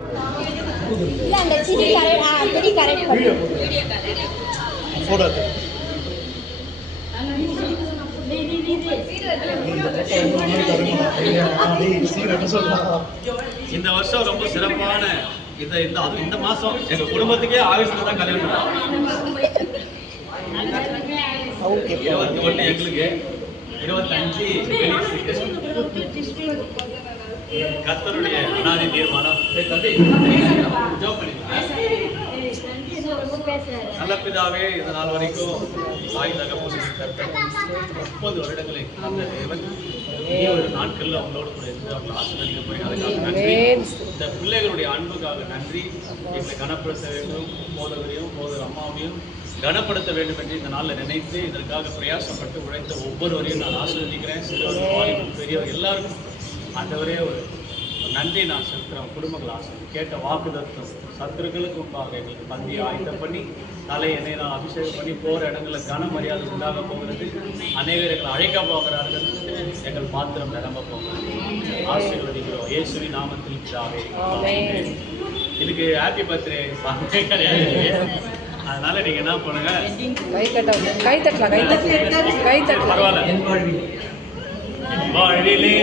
இல்ல அந்த CD correct பெரிய கரெக்ட் பண்ணு போடா இந்த வருஷம் ரொம்ப சிறப்பான இந்த மாசம் எங்க குடும்பத்துக்கே ஆகஸ்ட்ல தான் கல்யாணம். 21 எங்களுக்கு 25 கர்த்தருடைய அனாதி தீர்மானம். நல்ல பிதாவே, இந்த நாள் வரைக்கும் தாய் தகப்பனை கர்த்தர் 30 வருடங்களை அந்த தேவன் ஒரு நாட்கள்ல அவங்களோட கூட இருந்து அவங்களை ஆசீர்வதிக்க போய் அதுக்காக நன்றி. இந்த பிள்ளைகளுடைய அன்புக்காக நன்றி. எங்களை கனப்படுத்த வேண்டும், போதவரையும் போதர் அம்மாவையும் கனப்படுத்த வேண்டும் என்று இந்த நாளில் நினைத்து இதற்காக பிரயாசப்பட்டு உழைத்த ஒவ்வொருவரையும் நான் ஆசீர்வதிக்கிறேன். சிறுவர்கள் பெரியவர் எல்லாருக்கும் ஆண்டவரே ஒரு நன்றி நான் செலுத்துகிறேன். குடும்பங்கள் ஆசை கேட்ட வாக்குதத்தம் சத்துருக்களுக்கு முன்பாக எங்களுக்கு பந்தி ஆயத்தம் பண்ணி தலை எண்ணெய் நான் அபிஷேகம் பண்ணி போகிற இடங்களில் கன மரியாதை உண்டாக போகிறது. அநேகர் எங்களை அழைக்க போகிறார்கள். எங்கள் பாத்திரம் நிரம்ப போகிறது. ஆசீர்வதிக்கிறோம் இயேசுவின் நாமத்தில் பிதாவே. இதுக்கு ஹாப்பி பர்த்டே சாங்கே கிடையாது. அதனால நீங்க என்ன பண்ணுங்க, கை தட்டலாம் பரவாயில்ல. வாழ்விலே